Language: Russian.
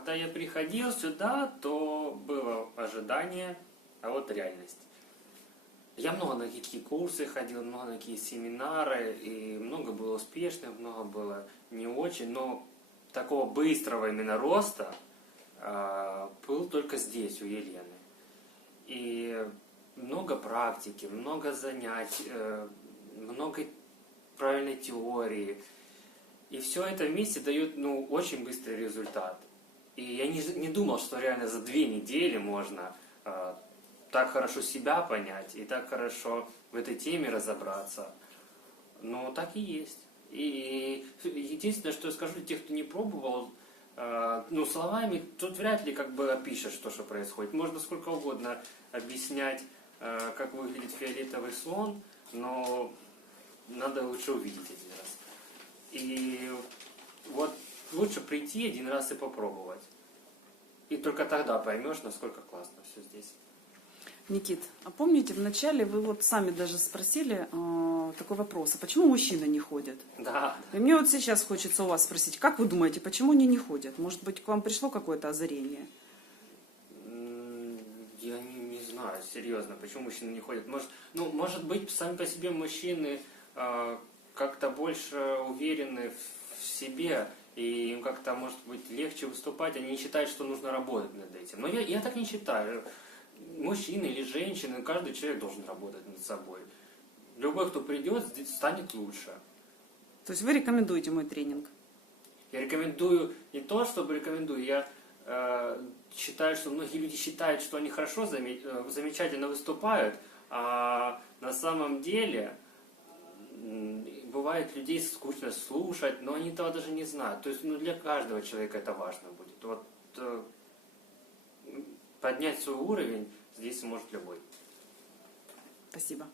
Когда я приходил сюда, то было ожидание, а вот реальность. Я много на какие курсы ходил, много на какие семинары, и много было успешных, много было не очень, но такого быстрого именно роста был только здесь, у Елены. И много практики, много занятий, много правильной теории. И все это вместе дает очень быстрый результат. И я не думал, что реально за 2 недели можно так хорошо себя понять и так хорошо в этой теме разобраться. Но так и есть. И единственное, что я скажу для тех, кто не пробовал, словами тут вряд ли опишешь то, что происходит. Можно сколько угодно объяснять, как выглядит фиолетовый слон, но надо лучше увидеть один раз. И вот лучше прийти один раз и попробовать. И только тогда поймешь, насколько классно все здесь. Никит, а помните, вначале вы вот сами даже спросили такой вопрос, а почему мужчины не ходят? Да. И мне вот сейчас хочется у вас спросить, как вы думаете, почему они не ходят? Может быть, к вам пришло какое-то озарение? Я не знаю, серьезно, почему мужчины не ходят. Может быть, сами по себе мужчины как-то больше уверены в себе, и им как-то, может быть, легче выступать, они не считают, что нужно работать над этим. Но я так не считаю. Мужчины или женщины, каждый человек должен работать над собой. Любой, кто придет, станет лучше. То есть вы рекомендуете мой тренинг? Я рекомендую не то, чтобы рекомендую, я считаю, что многие люди считают, что они хорошо, замечательно выступают, а на самом деле бывает людей скучно слушать, но они этого даже не знают. То есть для каждого человека это важно будет. Вот поднять свой уровень здесь может любой. Спасибо.